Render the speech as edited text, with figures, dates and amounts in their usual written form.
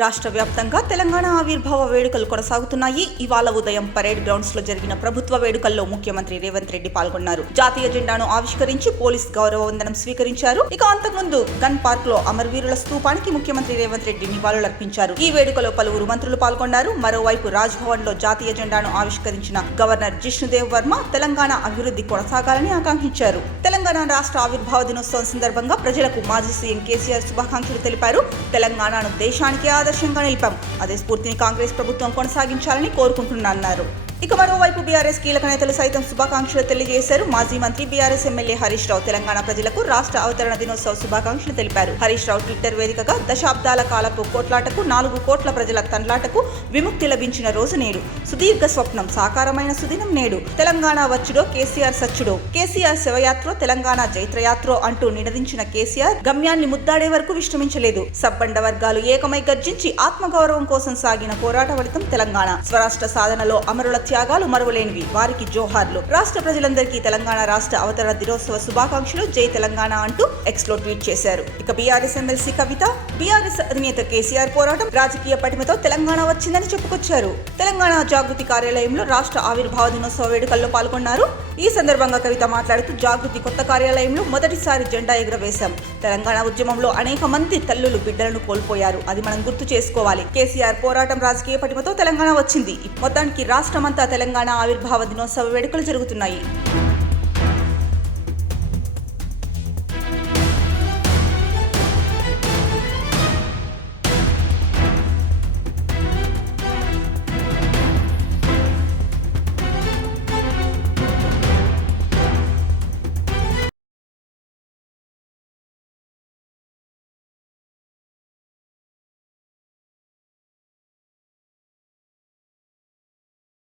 రాష్ట్ర వ్యాప్తంగా తెలంగాణ ఆవిర్భావ వేడుకలు కొనసాగుతున్నాయి. ఇవాళ ఉదయం పరేడ్ గ్రౌండ్స్ లో జరిగిన ప్రభుత్వ వేడుకల్లో ముఖ్యమంత్రి రేవంత్ రెడ్డి పాల్గొన్నారు. జాతీయ జెండాను ఆవిష్కరించి పోలీస్ గౌరవ వందనం స్వీకరించారు. ఇక అంతకుముందు గన్ పార్క్ లో అమరవీరుల స్తూపానికి ముఖ్యమంత్రి రేవంత్ రెడ్డి నివాళులర్పించారు. ఈ వేడుకలో పలువురు మంత్రులు పాల్గొన్నారు. మరోవైపు రాజ్ భవన్ లో జాతీయ జెండాను ఆవిష్కరించిన గవర్నర్ జిష్ణుదేవ్ వర్మ తెలంగాణ అభివృద్ధి కొనసాగాలని ఆకాంక్షించారు. తెలంగాణ రాష్ట్ర ఆవిర్భావ దినోత్సవం సందర్భంగా ప్రజలకు మాజీ సీఎం కేసీఆర్ శుభాకాంక్షలు తెలిపారు. తెలంగాణను దేశానికి ఆదర్శంగా నిలిపాం. అదే స్ఫూర్తిని కాంగ్రెస్ ప్రభుత్వం కొనసాగించాలని కోరుకుంటున్నారు. ఇక మరోవైపు బీఆర్ఎస్ కీలక నేతలు సైతం శుభాకాంక్షలు తెలియజేశారు. మాజీ మంత్రి బీఆర్ఎస్ ఎమ్మెల్యే హరీష్ రావు తెలంగాణ ప్రజలకు రాష్ట్ర అవతరణ దినోత్సవ శుభాకాంక్షలు తెలిపారు. హరీష్ రావు ట్విట్టర్ వేదికగా దశాబ్దాల కాలపు కోట్లాటకు 4 కోట్ల ప్రజల తండ్లాటకు విముక్తి లభించిన రోజు నేడు. సుదీర్ఘ స్వప్నం సాకారమైన సుదినం నేడు. తెలంగాణ వచ్చుడో కేసీఆర్ సచ్చుడో. కేసీఆర్ శివయాత్రో తెలంగాణ జైత్రయాత్రో అంటూ నినదించిన కేసీఆర్ గమ్యాన్ని ముద్దాడే వరకు విశ్రమించలేదు. సబ్బండ వర్గాలు ఏకమై గర్జించి ఆత్మగౌరవం కోసం సాగిన పోరాట ఫలితం తెలంగాణ. స్వరాష్ట్ర సాధనలో అమరుల త్యాగాలు మరువలేనివి. వారికి జోహార్లు. రాష్ట్ర ప్రజలందరికీ తెలంగాణ రాష్ట్ర అవతరణ దినోత్సవ శుభాకాంక్షలు. జై తెలంగాణ అంటూ ఎక్స్ లో ట్వీట్ చేశారు. ఇక బీఆర్ఎస్ ఎమ్మెల్సీ కవిత బీఆర్ఎస్ అధినేత కేసీఆర్ పోరాటం రాజకీయ పటిమతో తెలంగాణ వచ్చిందని చెప్పుకొచ్చారు. తెలంగాణ జాగృతి కార్యాలయంలో రాష్ట్ర ఆవిర్భావ దినోత్సవ వేడుకల్లో పాల్గొన్నారు. ఈ సందర్భంగా కవిత మాట్లాడుతూ జాగృతి కొత్త కార్యాలయంలో మొదటిసారి జెండా ఎగురవేశాం. తెలంగాణ ఉద్యమంలో అనేక మంది తల్లులు బిడ్డలను కోల్పోయారు. అది మనం గుర్తు చేసుకోవాలి. కేసీఆర్ పోరాటం రాజకీయ పటిమతో తెలంగాణ వచ్చింది. మొత్తానికి రాష్ట్రమంతా తెలంగాణ ఆవిర్భావ దినోత్సవ వేడుకలు జరుగుతున్నాయి.